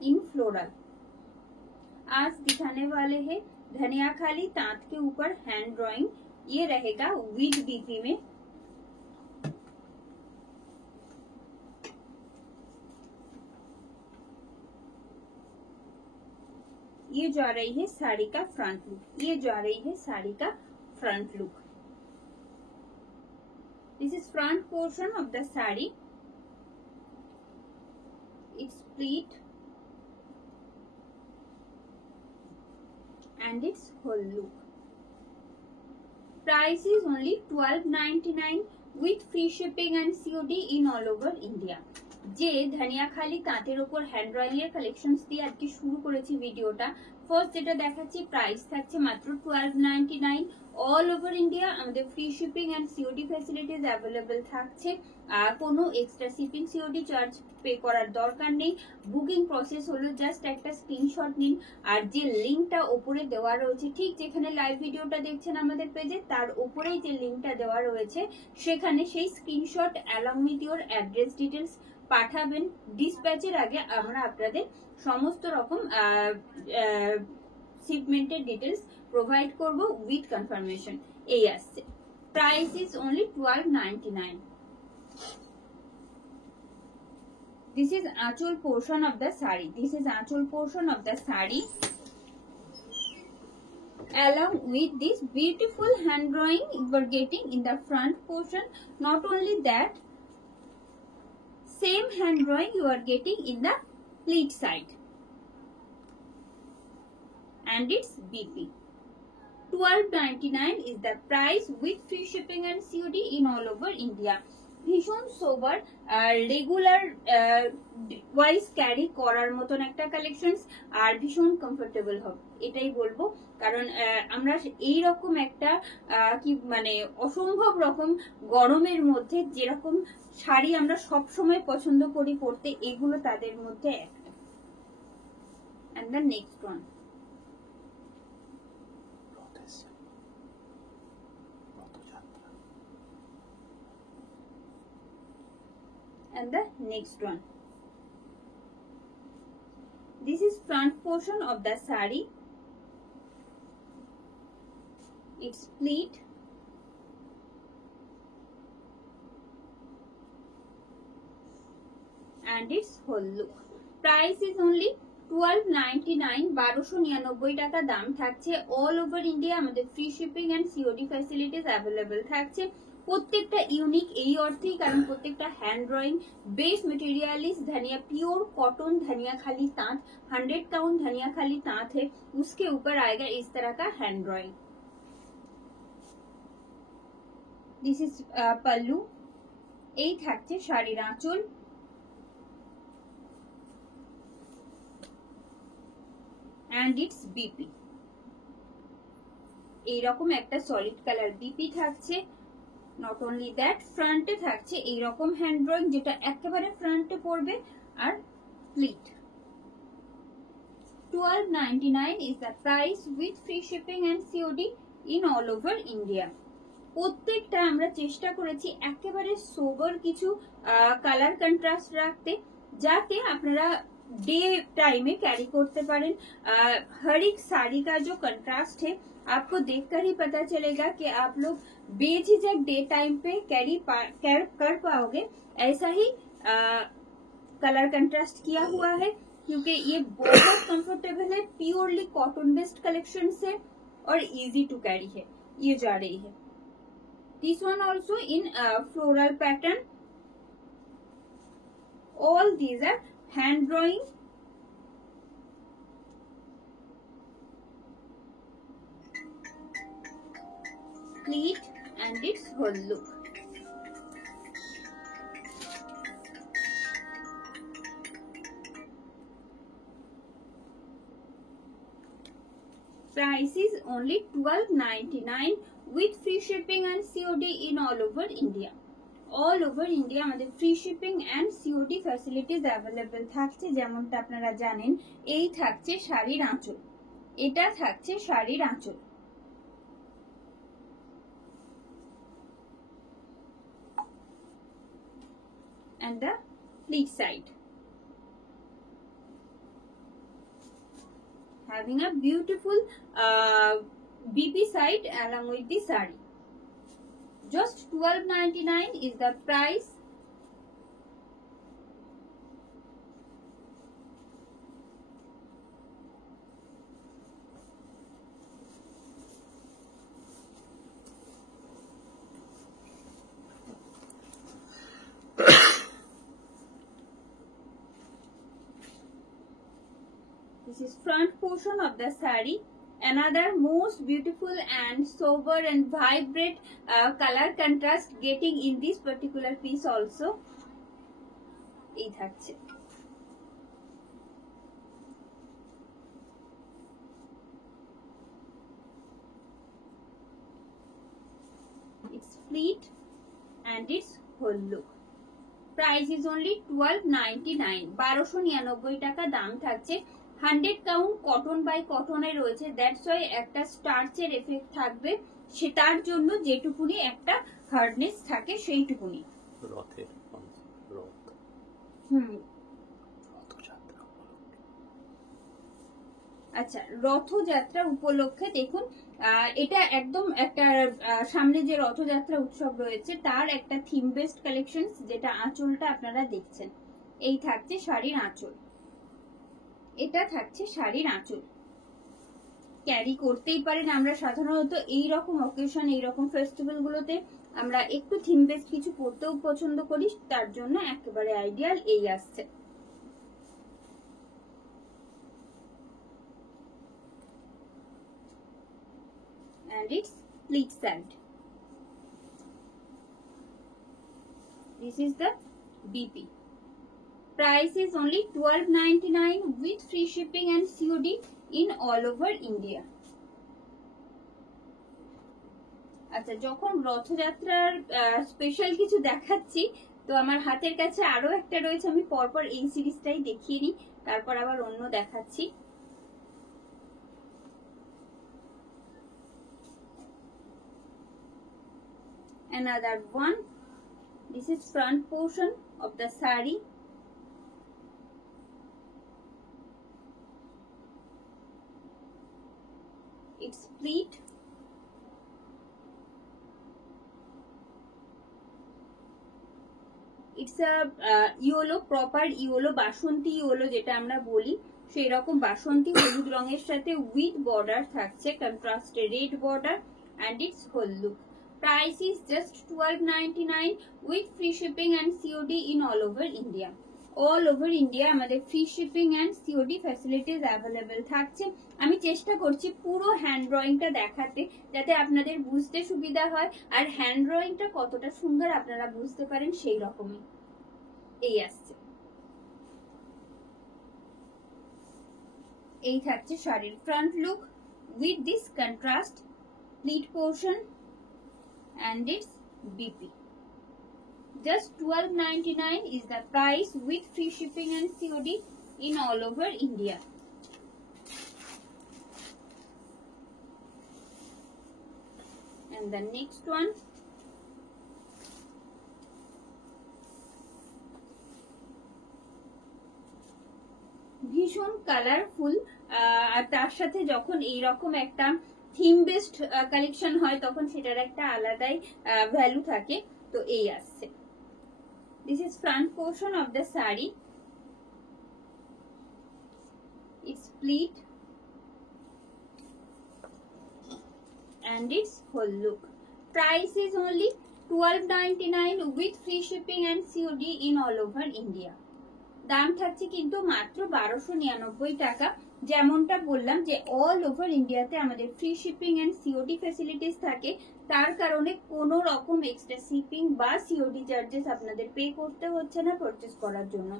इन floral. आज दिखाने वाले हैं धनियाखाली तांत के ऊपर हैंड ड्राइंग। ये रहेगा विद बीपी में। ये जा रही है साड़ी का फ्रंट लुक। ये जा रही है साड़ी का front look. This is front portion of the sari. It's pleat and its whole look. Price is only $12.99 with free shipping and COD in all over India. যে ধনিয়াখালি তাঁতের উপর হ্যান্ড ড্রয়িং এর কালেকশনস দিয়ে আজকে শুরু করেছি ভিডিওটা। ফার্স্ট যেটা দেখাচ্ছি প্রাইস থাকছে মাত্র $12.99 অল ওভার ইন্ডিয়া। আমাদের free shipping and COD facilities available থাকছে। কোনো extra shipping COD charge pay করার দরকার নেই। বুকিং প্রসেস হলো জাস্ট একটা স্ক্রিনশট নিন, আর যে লিঙ্কটা উপরে দেওয়া রয়েছে ঠিক যেখানে লাইভ ভিডিওটা দেখছেন আমাদের পেজে তার উপরেই যে লিঙ্কটা দেওয়া রয়েছে সেখানে সেই screenshot along with your address details পাঠাবেন। ডিসপ্যাচের আগে আমরা আপনাদের সমস্ত রকম শিপমেন্টের ডিটেলস প্রোভাইড করব উইথ কনফার্মেশন। এই আসছে। Price is only $12.99. This is achol portion of the sari. This is achol portion of the sari. Along with this beautiful hand drawing you are getting in the front portion. Not only that, same hand drawing you are getting in the pleat side. And it's BP. $12.99 is the price with free shipping and COD in all over India. ভীষণ সোবার regular wise carry করার মতন একটা collections, আর ভীষণ comfortable হবে এটাই বলবো। কারণ আমরা এই রকম একটা কি মানে অসম্ভব রকম গরমের মধ্যে যেরকম শাড়ি আমরা সব সময় পছন্দ করি পরতে, এগুলো তাদের মধ্যে একটা। And the next one. And the next one. This is front portion of the sari. It's pleat and its whole look. Price is only $12.99. 1299 টাকা দাম থাকছে। অল ওভার ইন্ডিয়া আমাদের free shipping and COD facilities available থাকছে। প্রত্যেকটা unique এই অর্থেই কারণ প্রত্যেকটা hand drawing. Base material is Dhania pure cotton Dhaniakhali तांत। 100 count Dhaniakhali तांत है, उसके ऊपर आएगा इस तरह का हैंड ड्रॉइंग। दिस इज पल्लू। এই থাকছে শাড়ির আঁচল। and its BP। এইরকম একটা সলিড কালার বিপি থাকছে। নট অনলি দ্যাট, ফ্রন্টে থাকছে এইরকম হ্যান্ড ড্রয়িং যেটা একেবারে ফ্রন্টে পড়বে, আর pleat. $12.99 is the price with free shipping and COD in all over India. প্রত্যেকটা আমরা চেষ্টা করেছি একেবারে সোবার কিছু কালার কন্ট্রাস্ট রাখতে, যাতে আপনারা डे टाइम में कैरी करते पारें। हर एक साड़ी का जो कंट्रास्ट है आपको देखकर ही पता चलेगा कि आप लोग बेझिझक डे टाइम पे कैरी कर पाओगे। ऐसा ही कलर कंट्रास्ट किया हुआ है क्योंकि ये बहुत कंफर्टेबल है, प्योरली कॉटन बेस्ड कलेक्शन से और इजी टू कैरी है। ये जा रही है। This one also in floral pattern. All these are hand drawing, pleat and its whole look. Price is only $12.99 with free shipping and COD in all over India. All over India আমাদের free shipping and COD facilities available থাকছে। যেমনটা আপনারা জানেন, এই থাকছে শাড়ির আঁচল, এটা থাকছে শাড়ির আঁচল। and the pleat side. having a beautiful BP side along with the sari. Just 12.99 is the price. This is front portion of the sari. Another most beautiful and sober and vibrant color contrast getting in this particular piece also. এই থাকছে। It's pleat and its whole look. Price is only 12.99. 1299 টাকা দাম থাকছে। 100 count cotton by কটনে রয়েছে, that's why একটা স্টার্চের effect থাকবে, সেটার জন্য যেটুকুনি একটা হার্ডনেস থাকে সেইটুকুনি। আচ্ছা, রথযাত্রা উপলক্ষে দেখুন, এটা একদম একটা সামনে যে রথযাত্রা উৎসব রয়েছে তার একটা থিম বেসড কালেকশন, যেটা আঁচলটা আপনারা দেখছেন। এই থাকছে শাড়ির আঁচল, এটা থাকছে শাড়ির আঁচল। ক্যারি করতেই পারেন। আমরা সাধারণত এই রকম অকেশন, এই রকম ফেস্টিভ্যাল গুলোতে আমরা একটু থিম বেসড কিছু পরতেও পছন্দ করি, তার জন্য একেবারে আইডিয়াল এই আসছে। And it's pleat side. This is the BP. Price is only 12.99 with free shipping and COD in all over India. আচ্ছা, যখন রথযাত্রার স্পেশাল কিছু দেখাচ্ছি, তো আমার হাতের কাছে আরো একটা রয়েছে, আমি পরপর এই সিরিজটাই দেখিয়ে নিই, তারপর আবার অন্য দেখাচ্ছি। Another one. This is front portion of the sari. It's pleat. It's a yellow, proper yellow, Basanti yellow যেটা আমরা বলি, সেই রকম বাসন্তী হলুদ রঙের সাথে উইথ বর্ডার থাকছে, কন্ট্রাস্টে red border, and its whole look. Price is just 12.99 with free shipping and COD in all over India. All over India আমাদের free shipping and COD facilities available থাকছে। আমি চেষ্টা করছি পুরো হ্যান্ড ড্রয়িংটা দেখাতে, যাতে আপনাদের বুঝতে সুবিধা হয়, আর হ্যান্ড ড্রয়িংটা কতটা সুন্দর আপনারা বুঝতে পারেন সেই রকমই। এই আসছে, এই থাকছে শাড়ির front look with this contrast pleat portion and its BP. Just 12.99 is the price with free shipping and COD in all over India. And the next one, ভীষণ কালারফুল, আর তার সাথে যখন এইরকম একটা থিম বেসড কালেকশন হয় তখন সেটার একটা আলাদাই ভ্যালু থাকে। তো এই আসছে, this is front portion of the sari, it's pleat and its whole look. Price is only 12.99 with free shipping and COD in all over India. দাম থাকছে কিন্তু মাত্র 1299 টাকা। যেমনটা বললাম যে অল ওভার ইন্ডিয়াতে আমাদের free shipping and COD facilities থাকে, তার কারণে কোনো রকম এক্সট্রা শিপিং বা সিওডি চার্জেস আপনাদের পে করতে হচ্ছে না परचेस করার জন্য।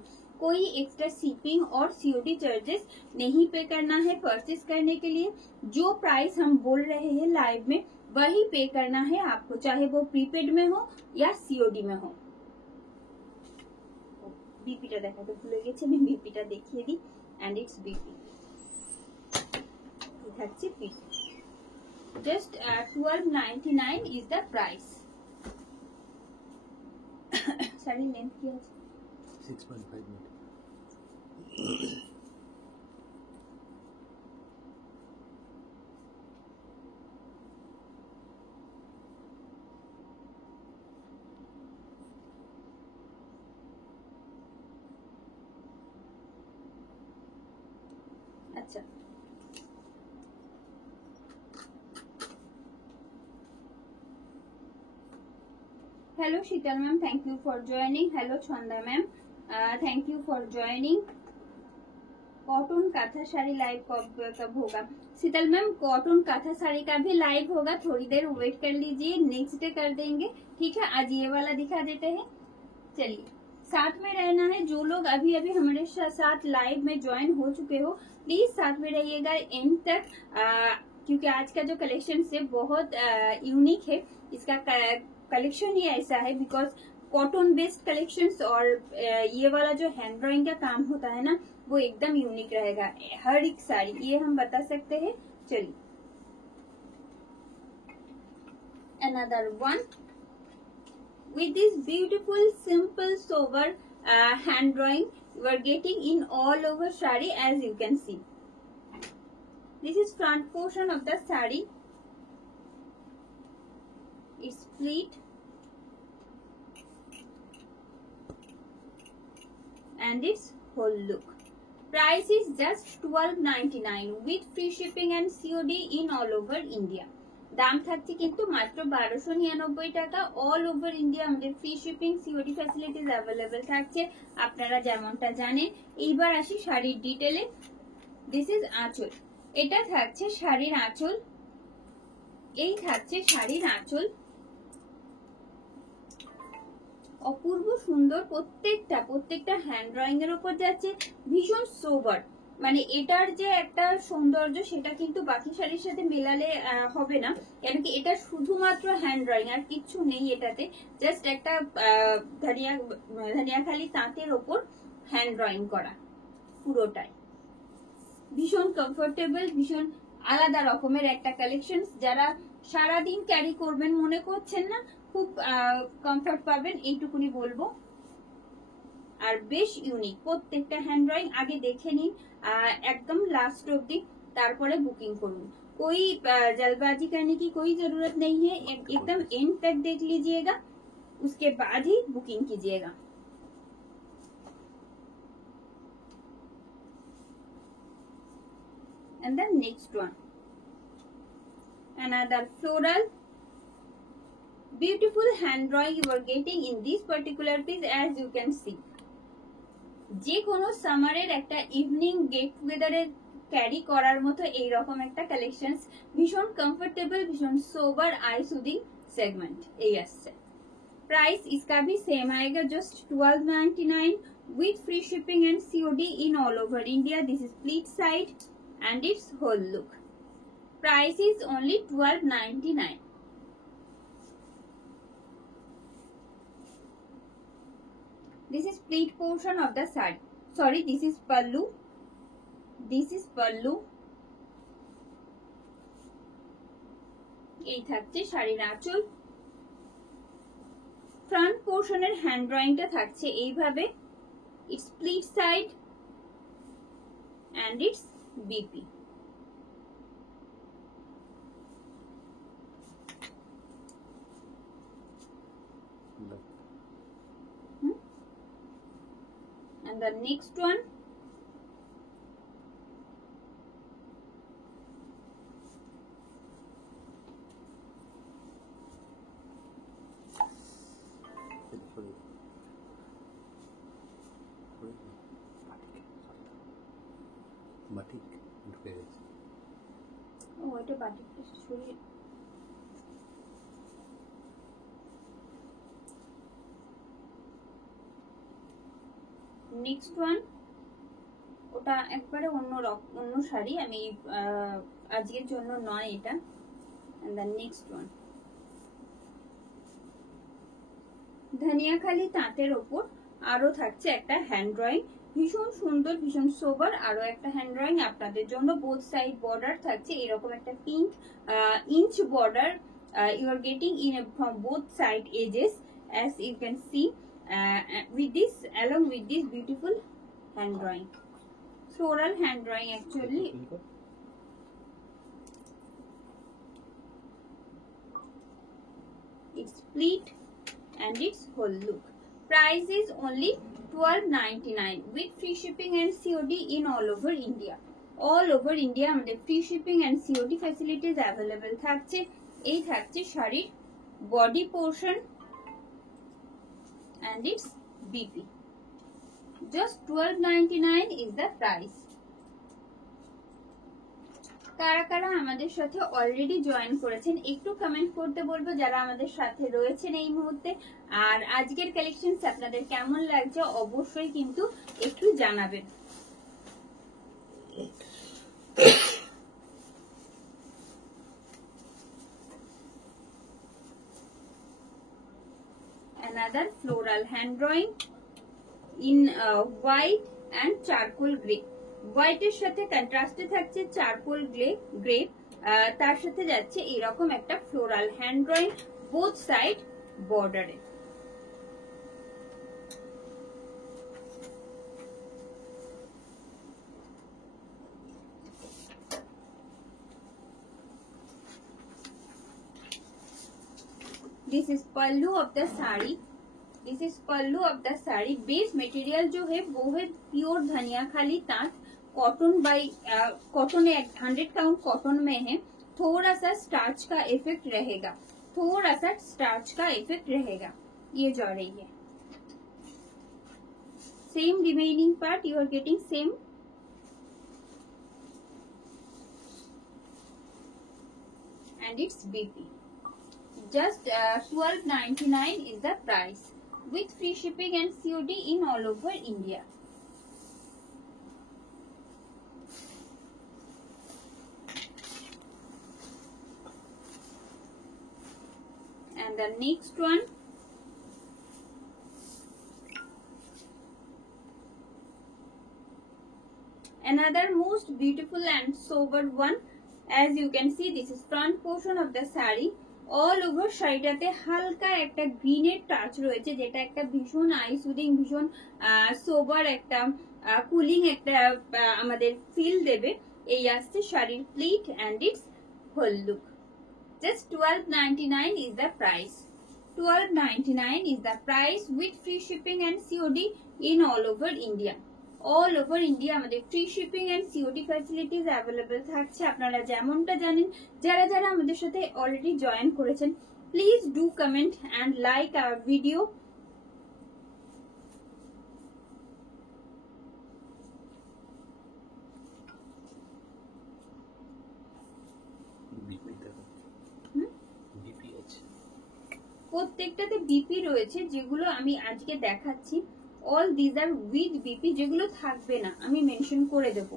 कोई एक्स्ट्रा शिपिंग और सीओडी चार्जेस नहीं पे करना है परचेस करने के लिए। जो प्राइस हम बोल रहे हैं लाइव में वही पे करना है आपको, चाहे वो प्रीपेड में हो या सीओडी में हो। बीपीটা দেখাতে ভুলে গেছি, আমি बीपीটা দেখিয়ে দিই। and its बीपी থাকছে piece, just 12.99 is the price। শাড়ির লেন্থ কি আছে? 6.5 মিটার। আচ্ছা, hello Sheetal ma'am, thank you for joining. Hello Chhanda ma'am, thank you for joining. Cotton kantha sari live कब होगा? शीतल मैम, कॉटन काथा साड़ी का भी लाइव होगा, थोड़ी देर वेट कर लीजिए, नेक्स्ट डे कर देंगे. ठीक है, आज ये वाला दिखा देते हैं. चलिए, साथ में रहना है. जो लोग अभी अभी हमारे साथ लाइव में ज्वाइन हो चुके हो, प्लीज साथ में रहिएगा एंड तक, क्योंकि आज का जो कलेक्शन है बहुत यूनिक है. इसका कलेक्शन ही ऐसा है बिकॉज कॉटन बेस्ड कलेक्शंस और ये वाला जो हैंड ड्राइंग का काम होता है ना, वो एकदम यूनिक रहेगा हर एक साड़ी, ये हम बता सकते हैं. चलिए, another one with this beautiful simple sober hand drawing you are getting in all over sari. As you can see, this is front portion of the sari. It's split and its whole look. Price is just $12.99 with free shipping and COD in all over India. দাম থাকছে কিন্তু মাত্র 1299 টাকা. All over India আমাদের free shipping COD facilities available থাকছে, আপনারা যেমনটা জানেন. এইবার আসি শাড়ির ডিটেলে. দিস ইজ আঁচল. এটা থাকছে শাড়ির আঁচল. এই থাকছে শাড়ির আঁচল. অপূর্ব সুন্দর, প্রত্যেকটা হ্যান্ড ড্রয়িং এর উপর যাচ্ছে, ভীষণ সোবার. মানে এটার যে একটা সৌন্দর্য সেটা কিন্তু বাকি শাড়ির সাথে মেলালে হবে না, কেন কি এটা শুধুমাত্র হ্যান্ড ড্রয়িং, আর কিচ্ছু নেই এটাতে. জাস্ট একটা ধনিয়াখালি তাঁতের ওপর হ্যান্ড ড্রয়িং করা পুরোটাই. ভীষণ কমফোর্টেবল, ভীষণ আলাদা রকমের একটা কালেকশন. যারা সারাদিন ক্যারি করবেন মনে করছেন না, খুব কমফোর্ট পাবেন, এইটুকুনি বলবো. আর বেশ ইউনিক প্রত্যেকটা হ্যান্ড ড্রয়িং. আগে দেখে নিন একদম লাস্ট অब्धि, তারপরে বুকিং করুন. कोई जल्दबाजी करने की कोई जरूरत नहीं है, एकदम एंड तक देख लीजिएगा, उसके बाद ही बुकिंग कीजिएगा. And the next one, another floral beautiful hand drawing you are getting in this particular piece. As you can see, যে কোনো সামারের একটা ইভিনিং গেট টুগেদারে ক্যারি করার মতো এইরকম একটা কালেকশন, ভীষণ কমফোর্টেবল, ভীষণ সোবার, आई सुदिंग सेगमेंट এই আসছে. प्राइस इसका भी सेम आएगा, just $12.99 with free shipping and COD in all over India. This is split side and its whole look. Price is only $12.99. This is split portion of the sari. Sorry, this is pallu. This is pallu. এই থাকছে শাড়ির আঁচল. Front পোর্শনের hand ড্রয়িংটা থাকছে এইভাবে. It's split side and it's BP. And the next one, batik ঢুকে গেছে. ও এটা বাটিকটা সরিয়ে. নেক্সট ওয়ান, ওটা একবারে অন্য শাড়ি, আমি আজকের জন্য নয় এটা. And the next one, Dhaniakhali তাঁতের ওপর আরো থাকছে একটা হ্যান্ড ড্রয়িং, ভীষণ সুন্দর, ভীষণ সোবার. আরো একটা হ্যান্ড ড্রয়িং আপনাদের জন্য. বোথ সাইড বর্ডার থাকছে এরকম একটা pink inch border. You are getting in from both side edges, as you can see, with this, along with this beautiful hand drawing, floral hand drawing actually. It's split and its whole look. Price is only $12.99 with free shipping and COD in all over India. All over India আমাদের free shipping and COD facilities available থাকছে। এই থাকছে শাড়ির body portion and its BP. Just 12.99 is the price. কারা কারা আমাদের সাথে already join করেছেন একটু কমেন্ট করতে বলবো, যারা আমাদের সাথে রয়েছেন এই মুহূর্তে। আর আজকের কালেকশনস আপনাদের কেমন লাগছে অবশ্যই কিন্তু একটু জানাবেন। Another floral hand drawing in white and charcoal gray. White এর সাথে কন্ট্রাস্টে থাকছে চারকোল গ্রে, তার সাথে যাচ্ছে এরকম একটা floral hand drawing both side বর্ডারে। This is pallu of the sari. This is pallu of the sari. Base material जो है वो है pure Dhaniakhali tant cotton by cotton 100 count cotton में है। थोड़ा सा स्टार्च का इफेक्ट रहेगा, थोड़ा सा स्टार्च का इफेक्ट रहेगा। ये जा रही है same remaining part you are getting same. And it's BP. Just 12.99 is the price with free shipping and COD in all over India. And the next one, another most beautiful and sober one. As you can see, this is front portion of the saree. All over শাড়িটাতে হালকা একটা গ্রিনের touch রয়েছে, যেটা একটা ভীষণ I soothing, ভীষণ সোবার একটা কুলিং একটা আমাদের ফিল দেবে। এই আসছে শাড়ির pleat and it's whole look. Just 12.99 is the price. 12.99 is the price with free shipping and COD in all over India. All over India আমাদের free shipping and COD facilities available থাকছে। আপনারা যেমনটা জানেন, যারা যারা আমাদের সাথে অলরেডি জয়েন করেছেন, please do comment and like our video. প্রত্যেকটাতে বিপি রয়েছে, যেগুলো আমি আজকে দেখাচ্ছি। All these are with BP. যেগুলো থাকবে না আমি मेंशन করে দেব।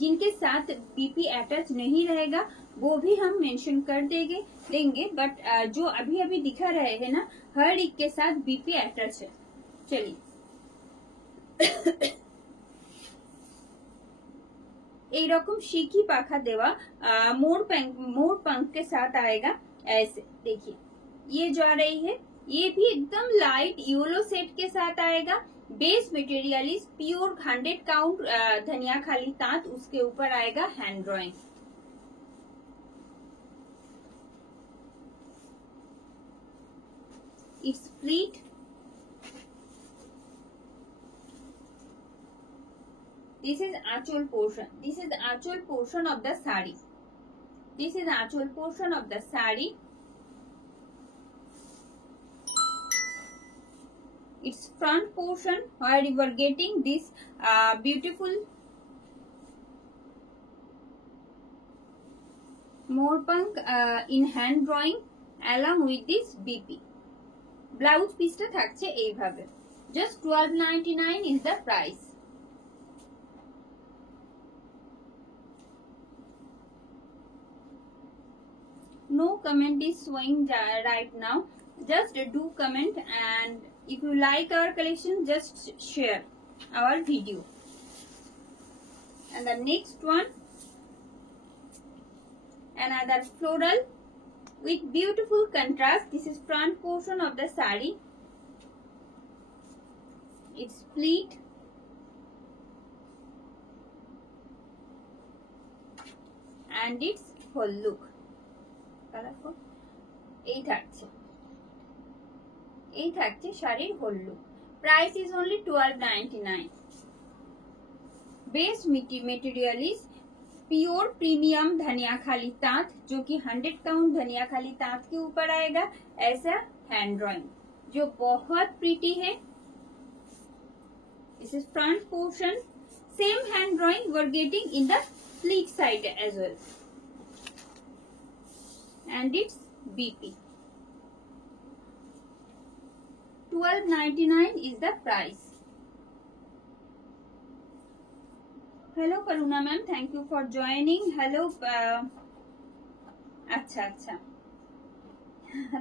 जिनके साथ बीपी अटैच नहीं रहेगा वो भी हम मेंशन कर देंगे बट जो अभी अभी दिखा रहे हैं ना, हर एक के साथ बीपी अटैच है। चलिए এইরকম শিখি পাখা দেওয়া मोर पंख के साथ आएगा ऐसे। देखिए ये जा रही है, ये भी एकदम लाइट येलो सेट के साथ आएगा। Base material is pure 100 count Dhaniakhali तांत, उसके ऊपर आएगा hand drawing. It's pleat. This is anchal portion. This is anchal portion of the sari. This is anchal portion of the sari. Its front portion where you are getting this beautiful morpunk in hand drawing along with this BP. Blouse piece ta thakche ei bhabe. Just 12.99 is the price. No comment is showing right now. Just do comment, and if you like our collection, just share our video. And the next one, another floral with beautiful contrast. This is front portion of the saree. It's pleat and its whole look. Colorful. এই থাকছে শাড়ির whole look. Price is only 12.99। Base material is pure premium Dhaniakhali तात, जो कि 100 count Dhaniakhali तात के ऊपर आएगा। ऐसा हैंड ड्रॉइंग जो बहुत प्रीटी है। This is front portion, same hand drawing we are getting in the sleek side edge well, and it's BP. 1299 is the price. Hello Karuna ma'am, thank you for joining. Hello আচ্ছা আচ্ছা,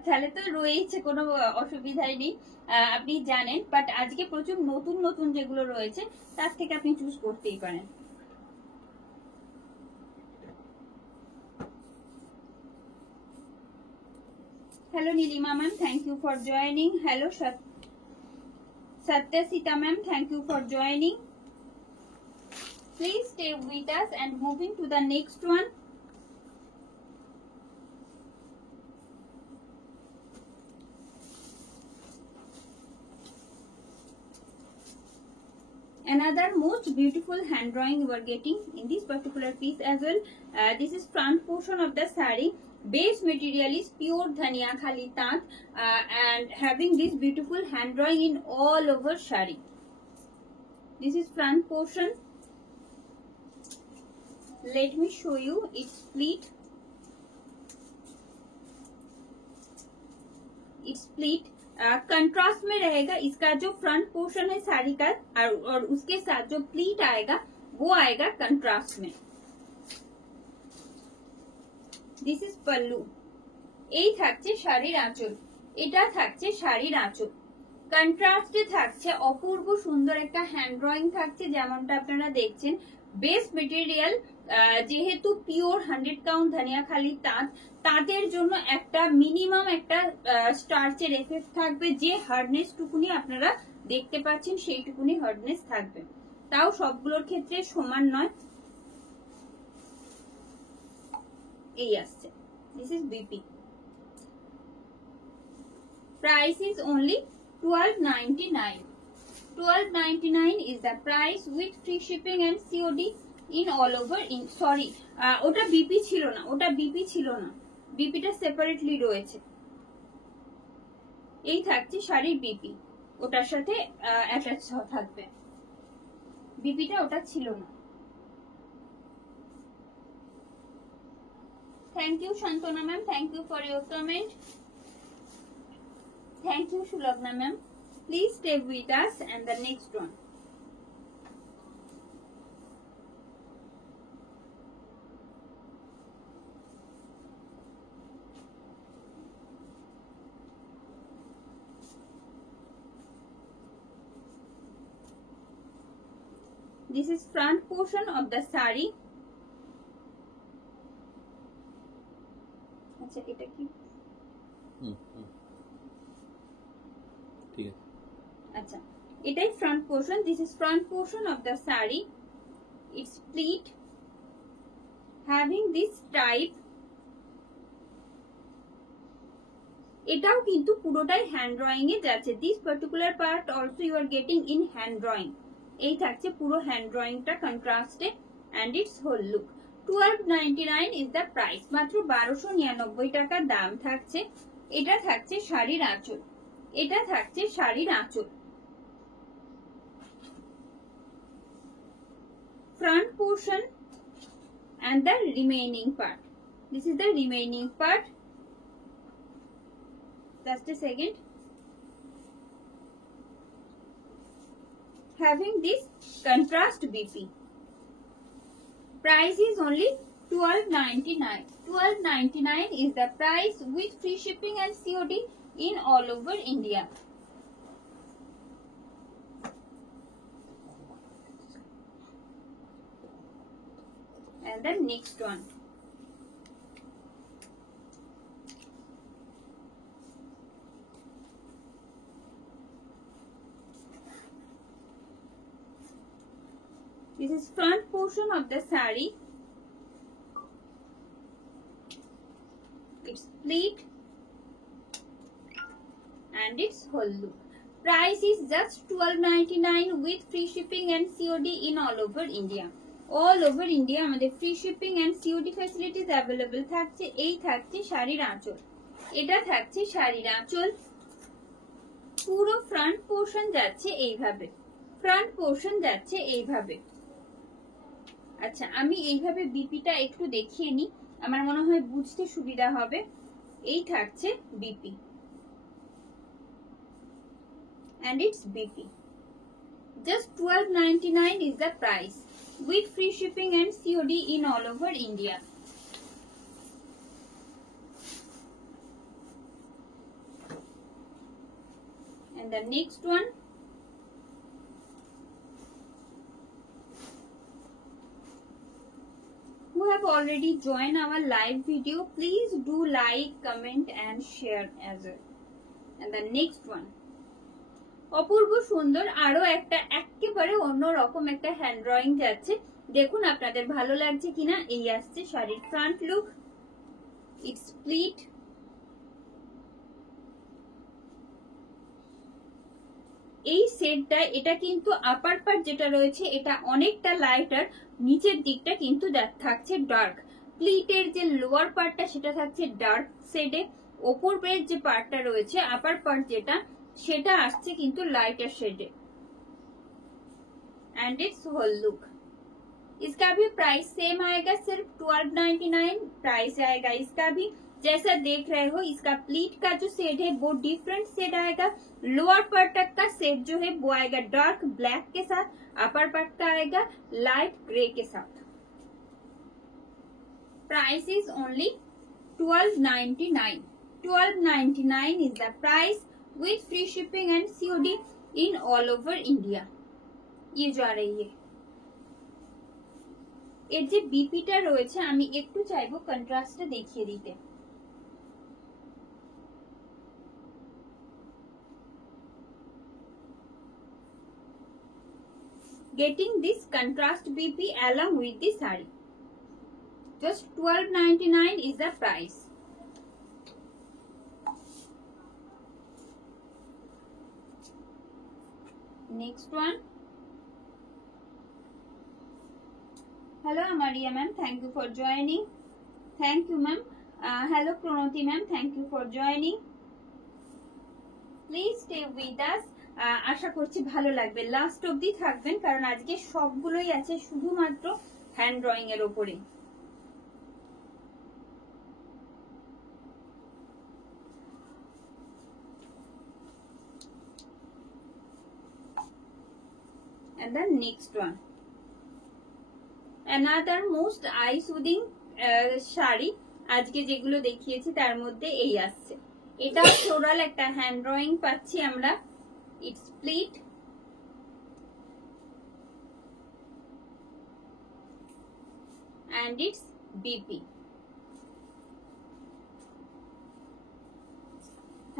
তাহলে তো রয়েছে, কোনো অসুবিধাই নেই। আপনি জানেন, বাট আজকে প্রচুর নতুন নতুন যেগুলো রয়েছে তার থেকে আপনি চুজ করতেই পারেন। Hello Nilima ma'am, thank you for joining. Hello Satyasita ma'am, thank you for joining. Please stay with us and moving to the next one. Another most beautiful hand drawing you are getting in this particular piece as well. This is front portion of the saree. Base material is pure dhania khali tat and having this beautiful hand drawing in all over saree. This is front portion. Let me show you its pleat. Its pleat contrast में रहेगा। इसका जो front portion है साड़ी का और उसके साथ जो प्लीट आएगा वो आएगा कंट्रास्ट में। This is pallu. এই থাকছে শাড়ির আঁচল, এটা থাকছে শাড়ির আঁচল। কন্ট্রাস্টে থাকছে অপূর্ব সুন্দর একটা হ্যান্ড ড্রয়িং থাকছে, যেমনটা আপনারা দেখছেন। বেস মেটেরিয়াল যেহেতু পিওর 100 কাউন্ট ধনিয়া খালি তাঁত, তাঁতের জন্য একটা মিনিমাম একটা স্টার্চের এফেক্ট থাকবে। যে হার্ডনেস টুকুনি আপনারা দেখতে পাচ্ছেন সেইটুকুনি হার্ডনেস থাকবে, তাও সবগুলোর ক্ষেত্রে সমান নয়। এই আসছে, this is BP। Price is only 1299। 1299 is the price with free shipping and COD in all over in sorry ওটা BP ছিল না, ওটা BP ছিল না, BPটা সেপারেটলি রয়েছে। এই থাকছে শাড়ির BP, ওটার সাথে অ্যাটাচ থাকবে। BPটা ওটা ছিল না। Thank you Shantana ma'am, thank you for your comment. Thank you Shulagna ma'am. Please stay with us and the next one. This is front portion of the saree. আচ্ছা এটা কি ঠিক আছে। আচ্ছা এটাই front portion. This is front portion of the sari. It's pleat having this type. এটাও কিন্তু পুরোটাই হ্যান্ড ড্রয়িং এ যাচ্ছে। This particular part also you are getting in hand drawing. এই থাকছে পুরো হ্যান্ড ড্রয়িংটা কন্ট্রাস্টে, and it's whole look. 1299 is the price. মাত্র 1299 টাকা দাম থাকছে। এটা থাকছে শাড়ির আঁচল, এটা থাকছে শাড়ির আঁচল। Front portion and the remaining part. This is the remaining part. Just a second. Having this contrast BP. Price is only 1299. 1299 is the price with free shipping and COD in all over India. And the next one. This is front portion of the saree. It's pleat and its whole look. Price is just 1299 with free shipping and COD in all over India. All over India আমাদের free shipping and COD facilities available থাকছে। এই থাকছে শাড়ির আঁচল, এটা থাকছে শাড়ির আঁচল। পুরো ফ্রন্ট পোর্শন যাচ্ছে এইভাবে, ফ্রন্ট পোর্শন যাচ্ছে এইভাবে। আচ্ছা, আমি এইভাবে বিপিটা একটু দেখিয়ে নিই, আমার মনে হয় বুঝতে সুবিধা হবে। এই থাকছে BP and it's BP. Just $12.99 is the price with free shipping and COD in all over India. And the next one, who have already joined our live video, please do like, comment and share as well. And the next one, অপূর্ব সুন্দর আরো একটা একেবারে অন্যরকম একটা hand drawing যাচ্ছে। দেখুন আপনাদের ভালো লাগছে কিনা। এই আসছে শাড়ির ফ্রন্ট লুক, ইটস স্প্লিট। এই সেটটা, এটা কিন্তু আপার পার্ট যেটা রয়েছে এটা অনেকটা লাইটার, নিচের দিকটা কিন্তু থাকছে ডার্ক। প্লিটের যে লোয়ার পার্টটা সেটা থাকছে ডার্ক শেডে, ওপরের যে পার্টটা রয়েছে আপার পার্ট যেটা সেটা আসছে কিন্তু lighter shade and it's whole look. इसका भी प्राइस सेम आएगा, सिर्फ 12.99 प्राइस आएगा इसका भी। जैसा देख रहे हो इसका प्लीट का जो शेड है वो डिफरेंट शेड आएगा। लोअर पार्ट तक का शेड जो है वो आएगा डार्क ब्लैक के साथ, अपर पार्ट का आएगा लाइट ग्रे के साथ। Price is only 12.99। 12.99 is the price with free shipping and COD in all over India। ये जा रही है। এর যে বিপিটা রয়েছে আমি একটু চাইবো কন্ট্রাস্টটা দেখিয়ে দিতে। Getting this contrast BP along with the saree, just 12.99 is the price। Next one, hello Amaria ma'am, thank you for joining। Thank you ma'am। Hello Pranoti ma'am, thank you for joining। Please stay with us। আশা করছি ভালো লাগবে, last অবধি থাকবেন কারণ আজকে সবগুলোই আছে শুধুমাত্র হ্যান্ড ড্রয়িং এর উপরে। And the next one, another most eye soothing sari আজকে যেগুলো দেখিয়েছি তার মধ্যে এই আসছে। এটা ফ্লোরাল একটা হ্যান্ড ড্রয়িং পাচ্ছি আমরা, it's split and it's BP,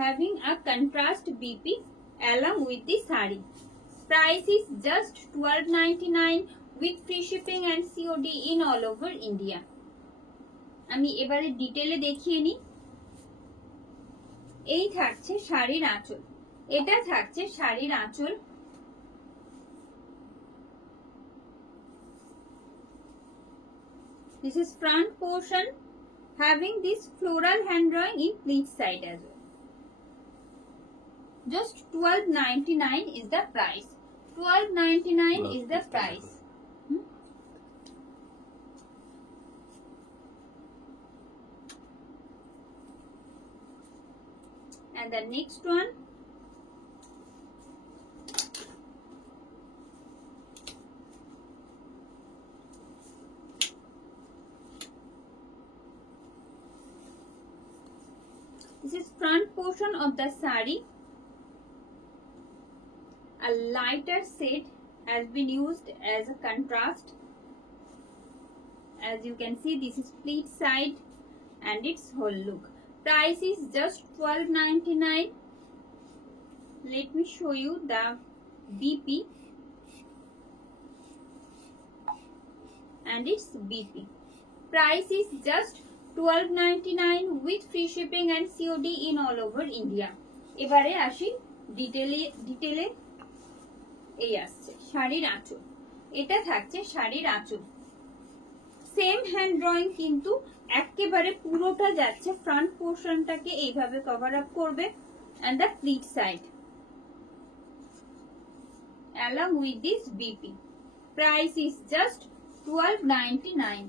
having a contrast BP along with the saree। Price is just 12.99 with free shipping and COD in all over India। আমি এবারে ডিটেইলে দেখিয়ে নিই। এই থাকছে শাড়ির আঁচল, এটা থাকছে শাড়ির আঁচল। This is front portion having this floral hand drawing in pleat side as well। Just 12.99 is the price। 12.99 is the price। And the next one, this is front portion of the saree। A lighter shade has been used as a contrast। As you can see, this is pleat side and its whole look। Price is just 12.99। Let me show you the BP and its BP। Price is just 12.99 with free shipping and COD in all over India। এবারে আসি ডিটেলে। এই আসছে শাড়ির আঁচল, এটা থাকছে শাড়ির আঁচল। সেম হ্যান্ড ড্রয়িং কিন্তু একেবারে পুরোটা যাচ্ছে, ফ্রন্ট পোর্শনটাকে এইভাবে কভার আপ করবে and the pleat side along with this BP. Price is just $12.99.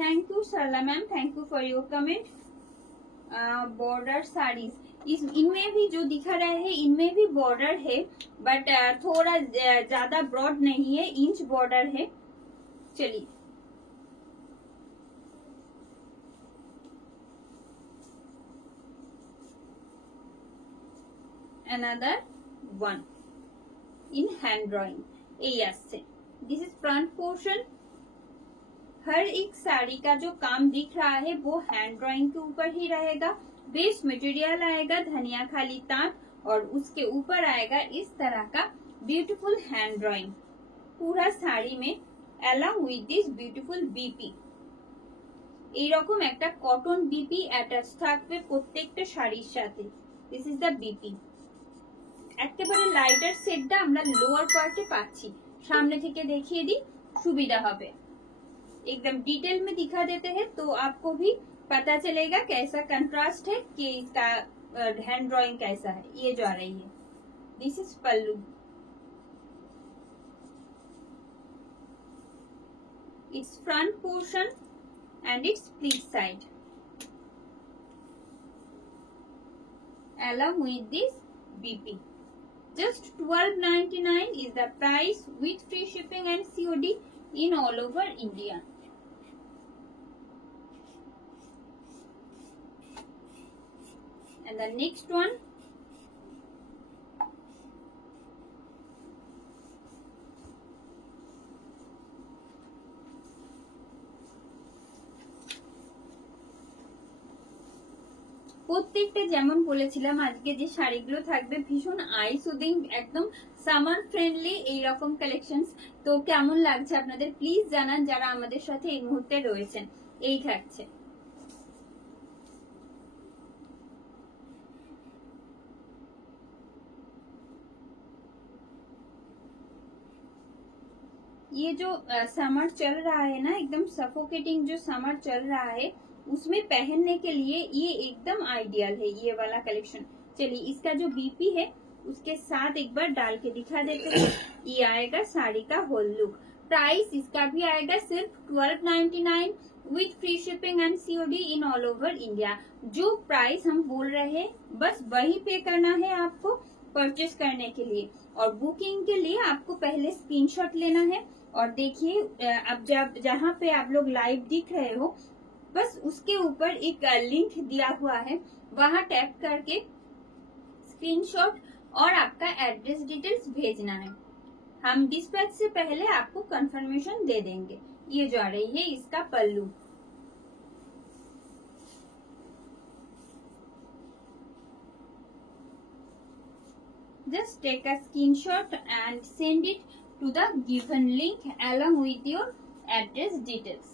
Thank you Sarla ma'am, thank you for your comment. Border saris इनमें भी जो दिखा रहा है इनमें भी बॉर्डर है, बट थोड़ा ज्यादा ब्रॉड नहीं है, इंच बॉर्डर है। चलिए another one in hand drawing এই আসছে। This is front portion. हर एक साड़ी का जो काम दिख रहा है वो हैंड ड्राइंग के ऊपर ही रहेगा। बेस मटेरियल आएगा धनिया खाली तांत और उसके ऊपर आएगा इस तरह का ब्यूटीफुल हैंड ड्राइंग पूरा साड़ी में, along with this beautiful BP. এইরকম একটা কটন বিপি অ্যাটাচ থাকবে প্রত্যেকটা শাড়ির সাথে। This is the BP. একেবারে লাইটার সেটটা আমরা লোয়ার পার্টে পাচ্ছি, সামনে থেকে দেখিয়ে দিই সুবিধা হবে। एकदम डिटेल में दिखा देते हैं तो आपको भी पता चलेगा कैसा कंट्रास्ट है कि इसका हैंड ड्राइंग कैसा है। ये जो आ रही है this is pallu, it's front portion and it's pleat side along with this BP. Just $12.99 is the price with free shipping and COD in all over India. And the next one, প্রত্যেকটা যেমন বলেছিলাম আজকে যে শাড়িগুলো থাকবে ভীষণ I soothing, একদম summer friendly এইরকম কালেকশনস। তো কেমন লাগছে আপনাদের প্লিজ জানান যারা আমাদের সাথে এই মুহূর্তে রয়েছেন। এই থাকছে ये जो समर चल रहा है ना, एकदम सफोकेटिंग जो समर चल रहा है उसमें पहनने के लिए ये एकदम आइडियल है ये वाला कलेक्शन। चलिए इसका जो बीपी है उसके साथ एक बार डाल के दिखा देते हैं। ये आएगा साड़ी का होल लुक। प्राइस इसका भी आएगा सिर्फ $12.99 with free shipping and COD in all over India. जो प्राइस हम बोल रहे हैं बस वही पे करना है आपको परचेस करने के लिए, और बुकिंग के लिए आपको पहले स्क्रीनशॉट लेना है। और देखिए अब जब जहाँ पे आप लोग लाइव दिख रहे हो बस उसके ऊपर एक लिंक दिया हुआ है, वहां टैप करके स्क्रीनशॉट और आपका एड्रेस डिटेल्स भेजना है। हम डिस्पैच से पहले आपको कंफर्मेशन दे देंगे। ये जो आ रही है इसका पल्लू, just take a screenshot and send it to the given link along with your address details,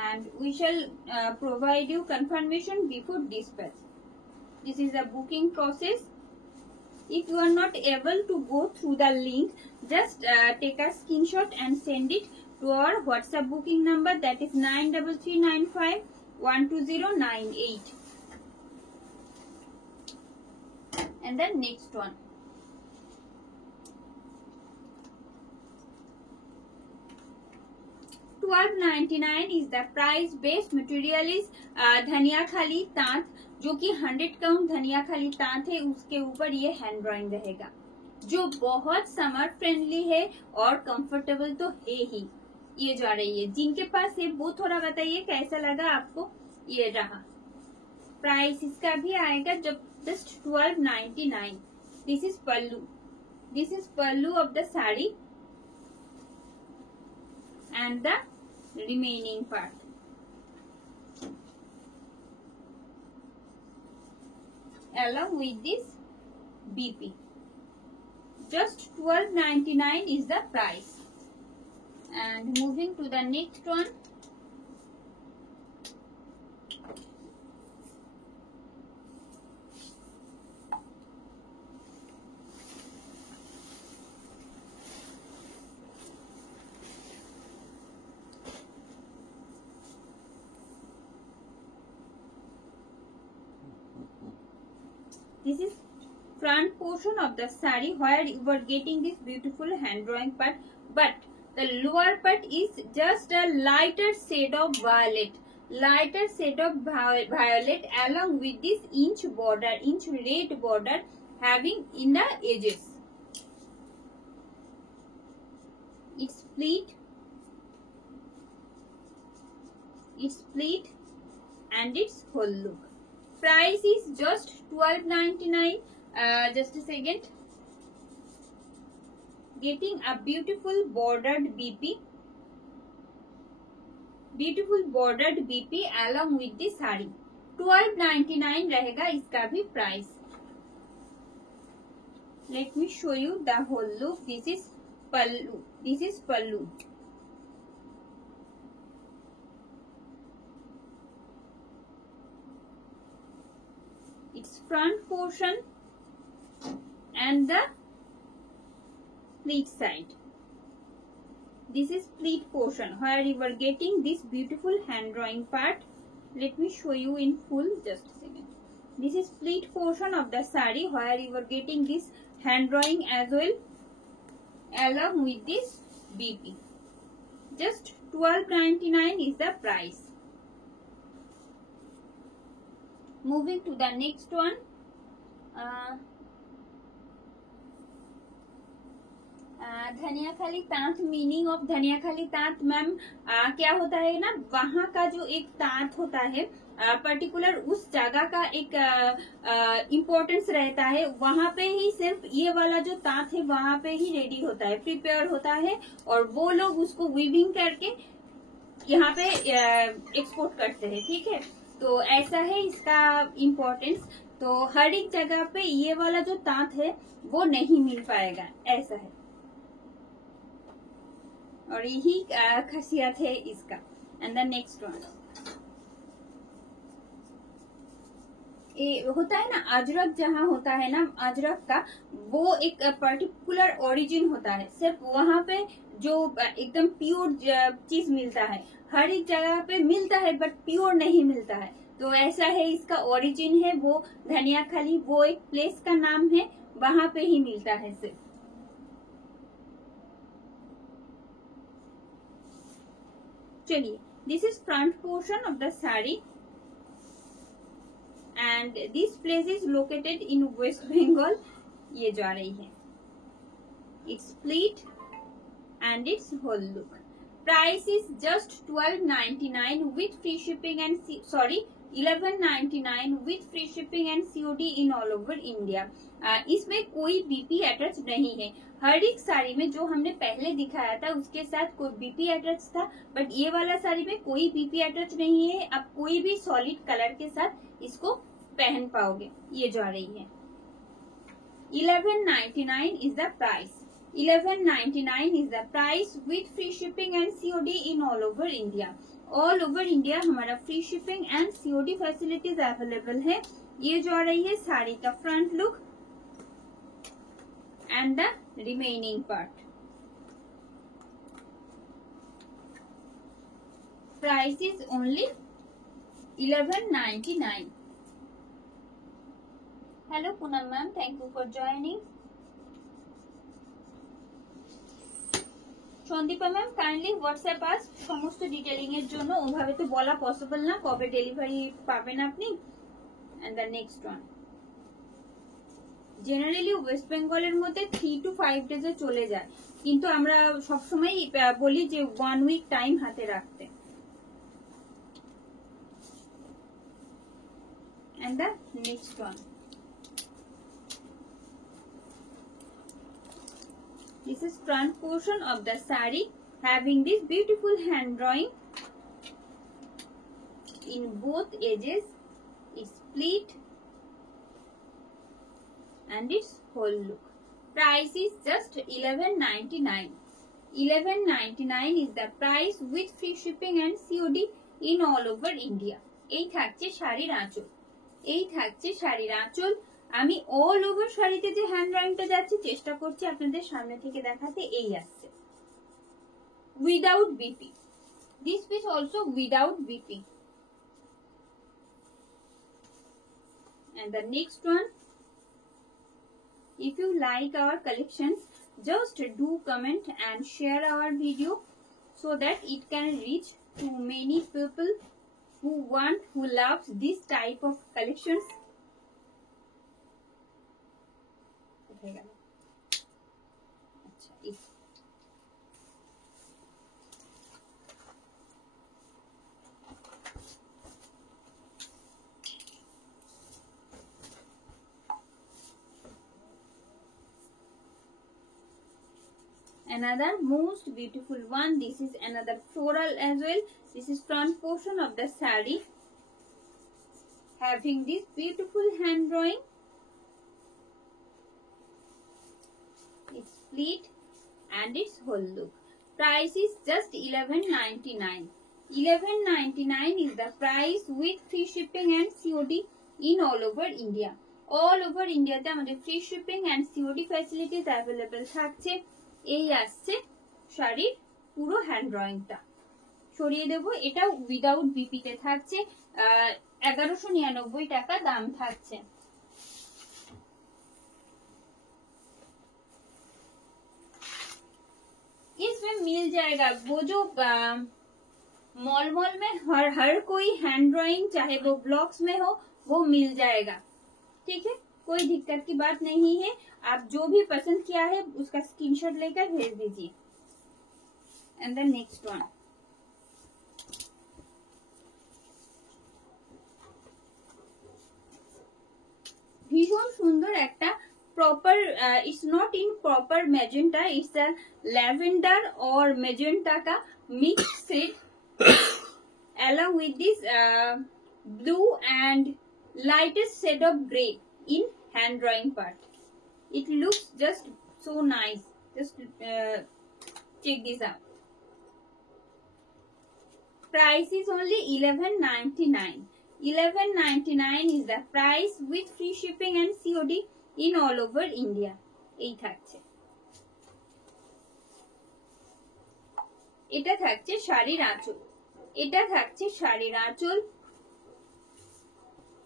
and we shall provide you confirmation before dispatch. This is a booking process. If you are not able to go through the link, just take a screenshot and send it to our WhatsApp booking number, that is 9395120998. And the next one, $12.99 is the price. Base material is धनिया खाली तांत, जो कि 100 count Dhaniakhali तांत है, उसके ऊपर ये hand drawing रहेगा जो बहुत समर फ्रेंडली है और कंफर्टेबल तो है ही। ये जो आ रही है जिनके पास है वो थोड़ा बताइए कैसा लगा आपको। ये रहा प्राइस इसका भी आएगा जब just $12.99. This is pallu. This is pallu of the sari and the remaining part. Along with this BP. Just $12.99 is the price. And moving to the next one. This is front portion of the sari where you are getting this beautiful hand drawing part, but the lower part is just a lighter shade of violet, along with this inch red border having in the edges. It's split and its whole look. Price is just 12.99. Just a second. Getting a beautiful bordered BP along with the sari. 12.99 रहेगा इसका भी price. Let me show you the whole look. This is pallu. Its front portion and the pleat side. This is pleat portion where you are getting this beautiful hand drawing part. Let me show you in full, just a second. This is pleat portion of the sari where you are getting this hand drawing as well along with this BP. Just 12.99 is the price. Moving to the next one. Dhaniakhali tant. Meaning of Dhaniakhali tant ma'am क्या होता है ना, वहाँ का जो एक तांत होता है पर्टिकुलर उस जगह का एक इम्पोर्टेंस रहता है, वहाँ पे ही सिर्फ ये वाला जो तांत है वहाँ पे ही रेडी होता है, प्रिपेयर होता है, और वो लोग उसको वीविंग करके यहाँ पे एक्सपोर्ट करते हैं. ठीक है, तो ऐसा है इसका इम्पोर्टेंस. तो हर एक जगह पे ये वाला जो तांत है वो नहीं मिल पाएगा, ऐसा है, और यही खासियत है इसका. एंड द नेक्स्ट वन होता है ना अजरक, जहाँ होता है ना अजरक का वो एक पर्टिकुलर ओरिजिन होता है, सिर्फ वहाँ पे जो एकदम प्योर चीज मिलता है. हर एक जगह पे मिलता है बट प्योर नहीं मिलता है. तो ऐसा है, इसका ओरिजिन है वो धनियाखाली, वो एक प्लेस का नाम है, वहां पे ही मिलता है सिर्फ. चलिए, this is front portion of the sari and this place is located in West Bengal. ये जा रही है. It's pleat and it's whole look. Price is just 12.99 with free shipping and 11.99 with free shipping and COD in all over India. इसमें कोई BP attach नहीं है. हर एक साड़ी में जो हमने पहले दिखाया था उसके साथ कोई BP अटैच था, बट ये वाला साड़ी में कोई BP अटैच नहीं है. आप कोई भी सॉलिड कलर के साथ इसको पहन पाओगे. ये जा रही है. 11.99 is the price. 11.99 is the price with free shipping and COD in all over India. All over India हमारा free shipping and COD facilities available है. ये जो आ रही है साड़ी का front look and the remaining part. Price is only 11.99. Hello Poonam ma'am, thank you for joining. Sandipa ma'am kindly WhatsApp us সমস্ত detailing এর জন্য. ওভাবে তো বলা পসিবল না কবে ডেলিভারি পাবেন আপনি. And the next one, generally West বেঙ্গলের মধ্যে 3 to 5 ডেজে চলে যায়, কিন্তু আমরা সবসময় বলি যে 1 উইক টাইম হাতে রাখতে. And the next one, this is front portion of the saree having this beautiful hand drawing in both edges. It's pleat and its whole look. Price is just 11.99. 11.99 is the price with free shipping and COD in all over India. এই থাকছে শাড়ির আঁচল. এই থাকছে শাড়ির আঁচল. আমি all over শাড়িতে যে হ্যান্ড ড্রয়িংটা যাচ্ছে চেষ্টা করছি আপনাদের সামনে থেকে দেখাতে. এই আসছে without BP. This piece also without BP. And the next one, If you like our collections, just do comment and share our video so that it can reach to many people who loves this type of collections. Another most beautiful one. This is another floral as well. This is front portion of the saree, having this beautiful hand drawing. It's split and its whole look. Price is just 11.99. 11.99 is the price with free shipping and COD in all over India. All over India te amader free shipping and COD facilities available থাকছে। এই আসছে শাড়ির পুরো hand ড্রয়িংটা, সরিয়ে দেব। এটা without BP তে থাকছে, 1199 টাকা দাম থাকছে। इसमें मिल जाएगा वो जो मॉल में हर कोई हैंड ड्राइंग चाहे वो ब्लॉक्स में हो वो मिल जाएगा, ठीक है, कोई दिक्कत की बात नहीं है। आप जो भी पसंद किया है उसका स्क्रीनशॉट लेकर भेज दीजिए। एंड द नेक्स्ट वन, भीषण सुंदर একটা proper, it's not in proper magenta, it's a lavender और मैजेंटा का mix set along with this blue and lightest shade of gray in hand drawing part. It looks just so nice. Just check this out. Price is only 11.99. 11.99 is the price with free shipping and COD in all over India. এই থাকছে, এটা থাকছে শাড়ির আঁচল, এটা থাকছে শাড়ির আঁচল।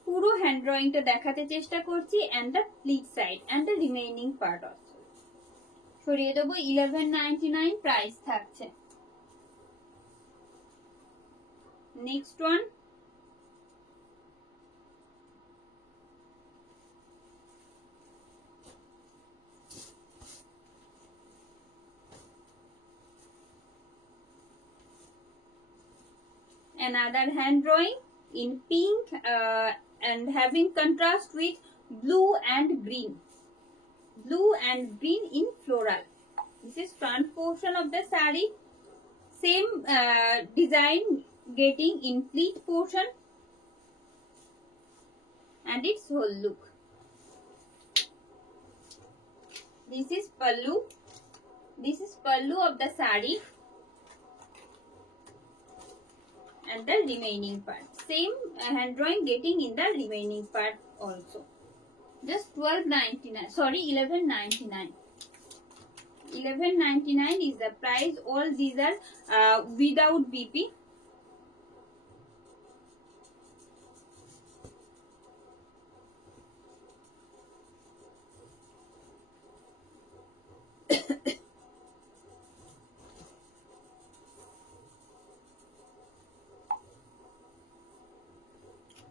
পুরো হ্যান্ড ড্রয়িংটা দেখাতে চেষ্টা করছি and the pleat side and the remaining part also. সরিয়ে দেব। 11.99 প্রাইস থাকছে। Next one, another hand drawing in pink and having contrast with blue and green. Blue and green in floral. This is front portion of the saree. Same design getting in pleat portion and its whole look. This is pallu. This is pallu of the saree. And the remaining part, same hand drawing getting in the remaining part also. Just 12.99, sorry, 11.99. 11.99 is the price. All these are without BP.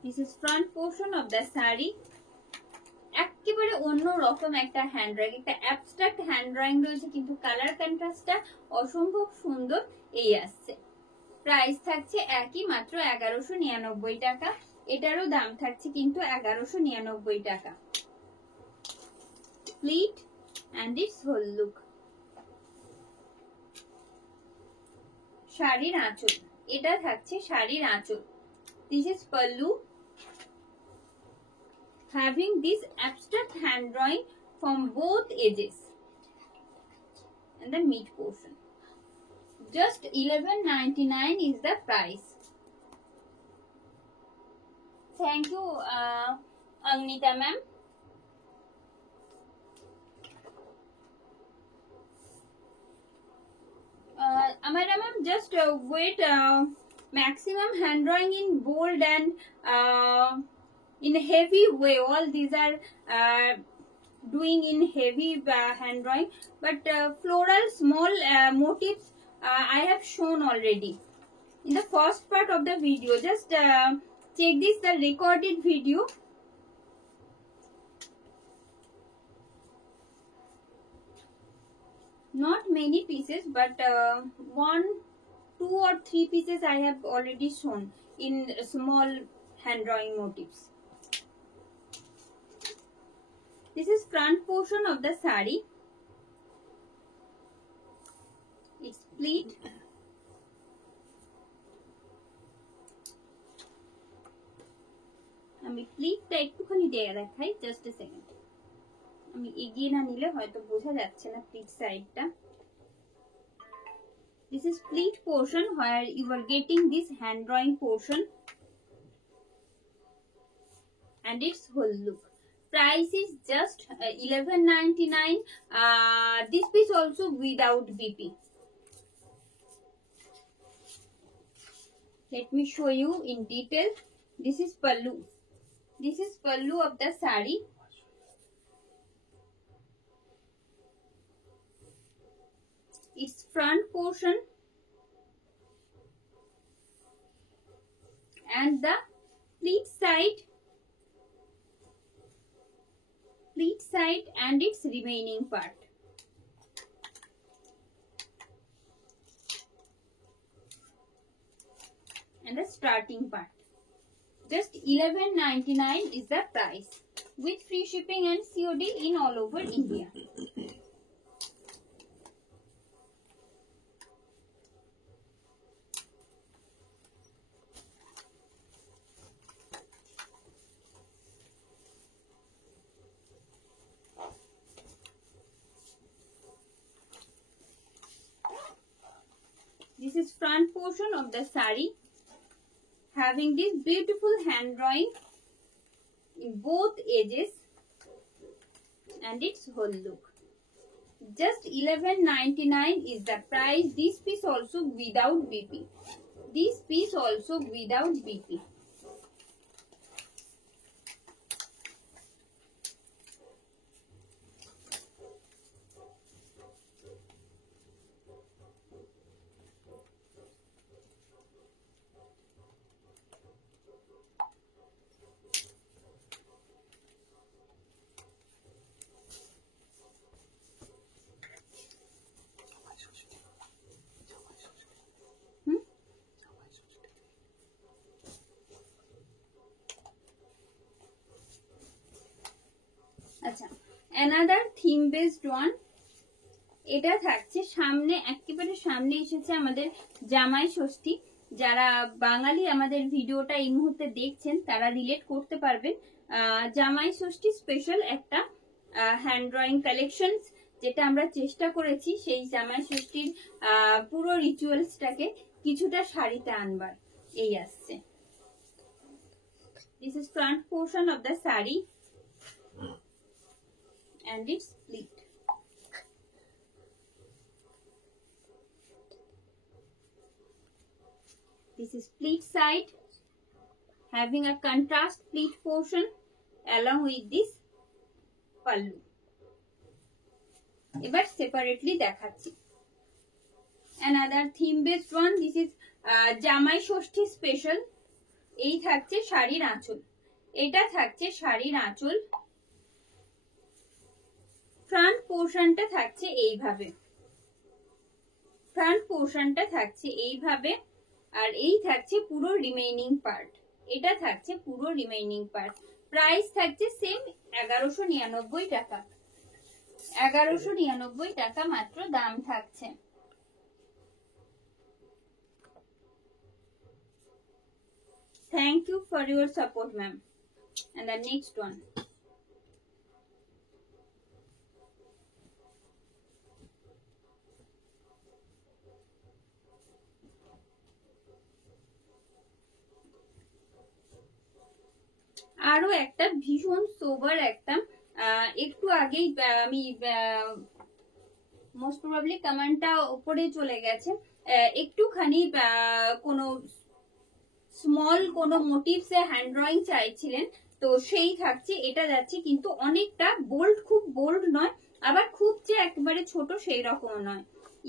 This is front portion of the saree. একেবারে অন্য রকম একটা hand drawing, একটা abstract hand drawing রয়েছে কিন্তু colour কন্ট্রাস্টটা অসম্ভব সুন্দর। এই আসছে, প্রাইস থাকছে একই মাত্র 1199 টাকা। এটারও দাম থাকছে কিন্তু 1199 টাকা। Pleat and its whole look. শাড়ির আঁচল, এটা থাকছে শাড়ির আঁচল। This is pallu, having this abstract hand drawing from both edges and the mid portion. Just 11.99 is the price. Thank you, Agnita ma'am. Amara ma'am, just wait. Maximum hand drawing in bold and in a heavy way. All these are doing in heavy hand drawing, but floral small motifs I have shown already in the first part of the video. Just check this, the recorded video. Not many pieces, but 1, 2 or 3 pieces I have already shown in small hand drawing motifs. This is front portion of the sari. It's pleat. আমি প্লিটটা একটুখানি দেখাই, just a second. আমি এগিয়ে না নিলে হয়তো বোঝা যাচ্ছে না প্লিট সাইডটা। This is pleat portion where you are getting this hand drawing portion and its whole look. Price is just 11.99. This piece also without BP. Let me show you in detail. This is pallu. This is pallu of the sari. Its front portion and the pleat side and its remaining part. And the starting part. Just 11.99 is the price with free shipping and COD in all over India. This is front portion of the sari, having this beautiful hand drawing in both edges and its whole look. Just 11.99 is the price. This piece also without BP. This piece also without BP. আচ্ছা, another theme based one. এটা থাকছে সামনে, একেবারে সামনে এসেছে আমাদের জামাই ষষ্ঠী। যারা বাঙালি আমাদের ভিডিওটা এই মুহূর্তে দেখছেন তারা রিলেট করতে পারবেন। জামাই ষষ্ঠী স্পেশাল একটা হ্যান্ড ড্রয়িং কালেকশন, যেটা আমরা চেষ্টা করেছি সেই জামাই ষষ্ঠীর পুরো রিচুয়ালসটাকে কিছুটা শাড়িতে আনবার। এই আসছে। This is front portion of the sari and its pleat. This is pleat side, having a contrast pleat portion along with this pallu. এবার সেপারেটলি দেখাচ্ছি। Another theme based one. This is জামাই ষষ্ঠী স্পেশাল। এই থাকছে শাড়ির আঁচল, এটা থাকছে শাড়ির আঁচল। ফ্রন্ট পোর্শনটা থাকছে এইভাবে, ফ্রন্ট পোর্শনটা থাকছে এইভাবে, আর এই থাকছে পুরো রিমেইনিং পার্ট। এটা থাকছে পুরো রিমেইনিং পার্ট। প্রাইস থাকছে সেম 1199 টাকা। 1199 টাকা মাত্র দাম থাকছে। Thank you for your support, ma'am. And the next one. আরো একটা ভীষণ সোবার একটা, একটু আগেই আমি মোস্ট প্রবাবলি কমেন্টটা উপরে চলে গেছে, একটুখানি কোনো স্মল কোনো মোটিভস এ হ্যান্ড ড্রয়িং চাইছিলেন, তো সেই থাকছে, এটা যাচ্ছে কিন্তু অনেকটা बोल्ड, খুব बोल्ड নয় আবার খুব যে একবারে ছোট সেই রকম নয়।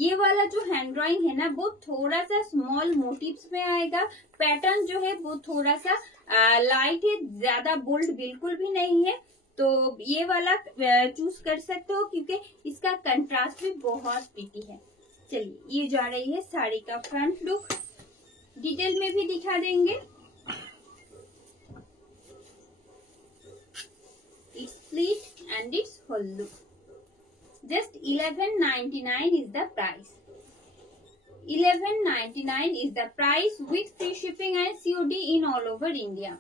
ये वाला जो हैंड ड्राइंग है ना वो थोड़ा सा स्मॉल मोटिव्स में आएगा। पैटर्न जो है वो थोड़ा सा लाइट है, ज्यादा बोल्ड बिल्कुल भी नहीं है। तो ये वाला चूज कर सकते हो क्योंकि इसका कंट्रास्ट भी बहुत प्रीटी है। चलिए ये जा रही है साड़ी का फ्रंट लुक, डिटेल में भी दिखा देंगे। It's pleat and its whole look. Just 11.99 is the price. 11.99 is the price with free shipping and COD in all over India.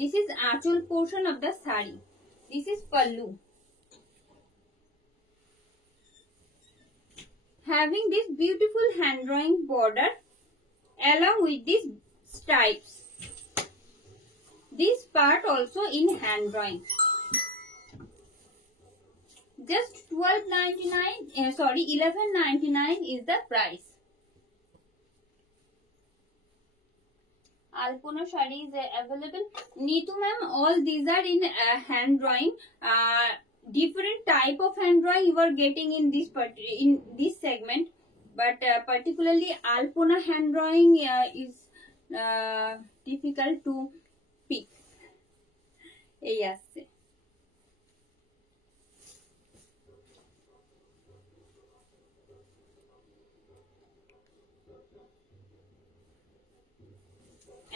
This is actual portion of the sari. This is pallu. Having this beautiful hand drawing border along with these stripes. This part also in hand drawing. Just 11.99 is the price. Alpona shadi is available. Neetu ma'am, all these are in hand drawing. Different type of hand drawing you are getting in this segment, but particularly Alpona hand drawing is difficult to pick. Yes.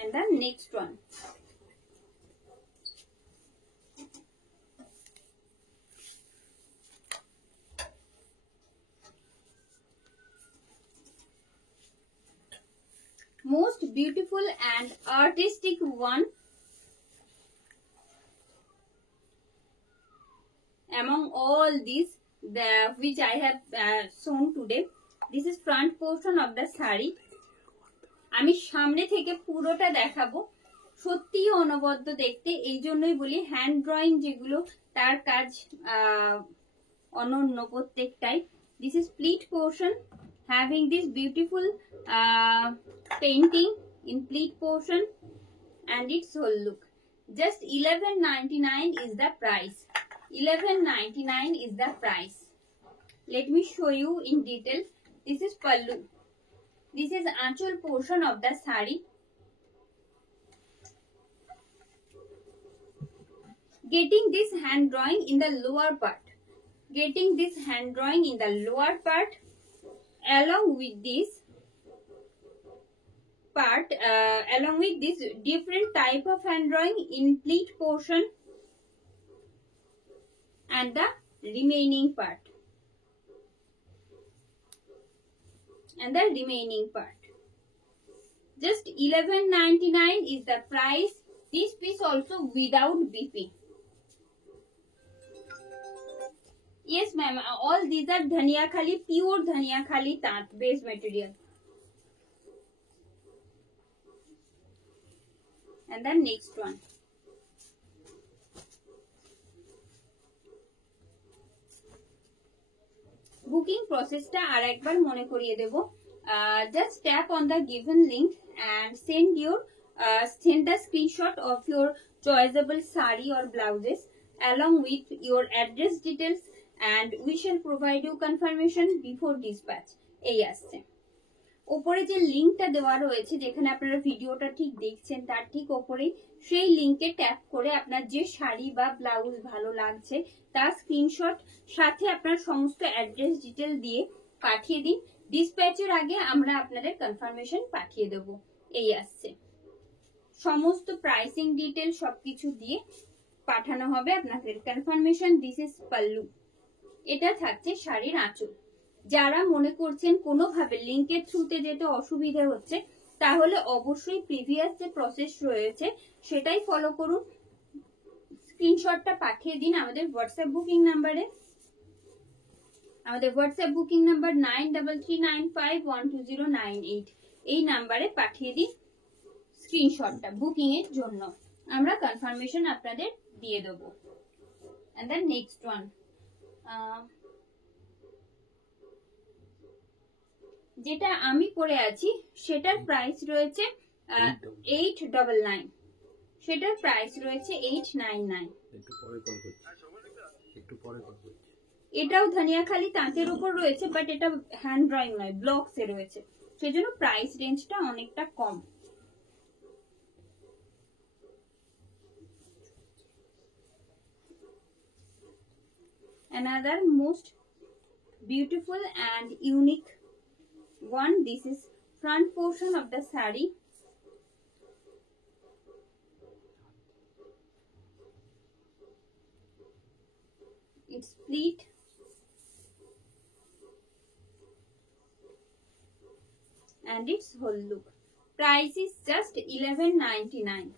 And the next one. Most beautiful and artistic one among all these which I have shown today. This is front portion of the sari. আমি সামনে থেকে পুরোটা দেখাবো, সত্যি অনবদ্য দেখতে, এই জন্যই বলি হ্যান্ড ড্রয়িং যেগুলো তার কাজ অনন্য প্রত্যেকটাই। This is pleat portion having this beautiful painting in pleat portion and its whole look. Just 11.99 is the price. 11.99 is the price. Let me show you in detail. This is pallu. This is actual portion of the sari. Getting this hand drawing in the lower part. Getting this hand drawing in the lower part along with this part, along with this different type of hand drawing in pleat portion and the remaining part. And the remaining part. Just 11.99 is the price. This piece also without BP. Yes ma'am, all these are dhania khali, pure dhania khali tant base material. And the next one. Booking প্রসেসটা আর একবার মনে করিয়ে দেব। Just tap on the given link and send the screenshot of your choiceable sari or blouses along with your address details and we shall provide you confirmation before dispatch. এই আসছে উপরে যে লিংকটা দেওয়া রয়েছে, যেখানে আপনারা ভিডিওটা ঠিক দেখছেন তার ঠিক উপরেই সেই লিংকে ট্যাপ করে আপনার যে শাড়ি বা ব্লাউজ ভালো লাগছে তার স্ক্রিনশট সাথে আপনার সমস্ত অ্যাড্রেস ডিটেল দিয়ে পাঠিয়ে দিন। ডিসপ্যাচের আগে আমরা আপনাদের কনফার্মেশন পাঠিয়ে দেব। এই আসছে সমস্ত প্রাইসিং ডিটেল সবকিছু দিয়ে পাঠানো হবে আপনাদের কনফার্মেশন। দিস ইজ পাল্লু, এটা থাকছে শাড়ির আঁচল। যারা মনে করছেন কোনোভাবে লিংকের থ্রুতে যেতে অসুবিধা হচ্ছে তাহলে অবশ্যই প্রিভিয়াস যে প্রসেস রয়েছে সেটাই ফলো করুন। স্ক্রিনশটটা পাঠিয়ে দিন আমাদের হোয়াটসঅ্যাপ বুকিং নাম্বারে। আমাদের হোয়াটসঅ্যাপ বুকিং নাম্বার 9339512098। এই নাম্বারে পাঠিয়ে দিন স্ক্রিনশটটা বুকিং এর জন্য, আমরা কনফার্মেশন আপনাদের দিয়ে দেব। এন্ড দ্য নেক্সট ওয়ান, যেটা আমি পরে আছি সেটার প্রাইস রয়েছে 899। সেটার প্রাইস রয়েছে 899। একটু পরে কল করছি। এটাও ধনিয়াখালি তাঁতের উপর রয়েছে, বাট এটা হ্যান্ড ড্রয়িং নয়, ব্লকস এ রয়েছে, সেজন্য প্রাইস রেঞ্জটা অনেকটা কম। Another most beautiful and unique one. This is front portion of the saree. It's pleat and its whole look. Price is just 1199.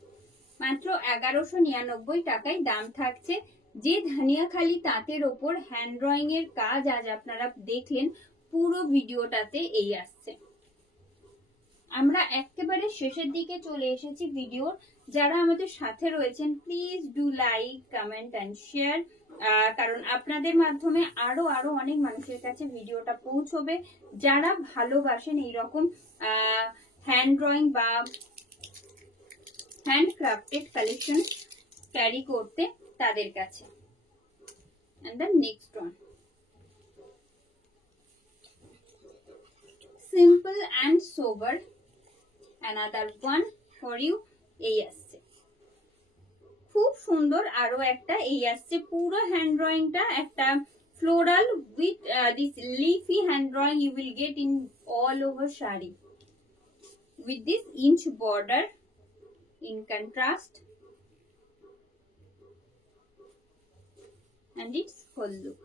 মাত্র 1199 টাকায় দাম থাকছে। যে ধনিয়াখালি তাঁতের ওপর হ্যান্ড ড্রয়িং এর কাজ আজ আপনারা দেখলেন, পুরো ভিডিওটাতে এই আসছে। আমরা একেবারে শেষের দিকে চলে এসেছি ভিডিওর। যারা আমাদের সাথে রয়েছেন, please do like, comment and share, কারণ আপনাদের মাধ্যমে আরো অনেক মানুষের কাছে ভিডিওটা পৌঁছবে যারা ভালোবাসেন এইরকম হ্যান্ড ড্রয়িং বা হ্যান্ড ক্রাফটেড কালেকশন ক্যারি করতে তাদের কাছে। And the next one, simple and sober, another one for you. এই আসছে খুব সুন্দর, আরো একটা এই আসছে। পুরো হ্যান্ড ড্রয়িংটা একটা floral with this leafy hand drawing you will get in all over shari with this inch border in contrast and its whole look.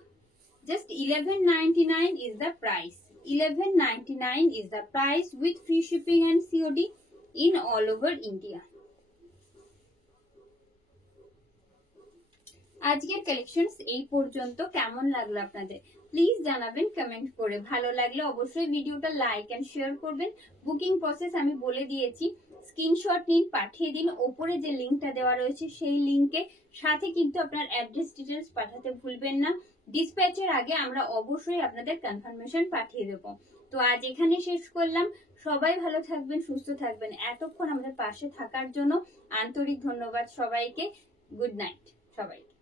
Just 1199 is the price. 1199 is the price with free shipping and COD in all over India. আজকের collections এই পর্যন্ত। কেমন লাগলো আপনাদের please জানাবেন comment করে। ভালো লাগলে অবশ্যই ভিডিওটা লাইক এন্ড শেয়ার করবেন। বুকিং প্রসেস আমি বলে দিয়েছি, স্ক্রিনশট নিন, পাঠিয়ে দিন। ওপরে যে লিংকটা দেওয়া রয়েছে সেই লিংকে, সাথে কিন্তু আপনার অ্যাড্রেস ডিটেলস পাঠাতে ভুলবেন না। ডিসপ্যাচের আগে আমরা অবশ্যই আপনাদের কনফার্মেশন পাঠিয়ে দেবো। তো আজ এখানে শেষ করলাম। সবাই ভালো থাকবেন, সুস্থ থাকবেন। এতক্ষণ আমাদের পাশে থাকার জন্য আন্তরিক ধন্যবাদ সবাইকে। গুড নাইট সবাইকে।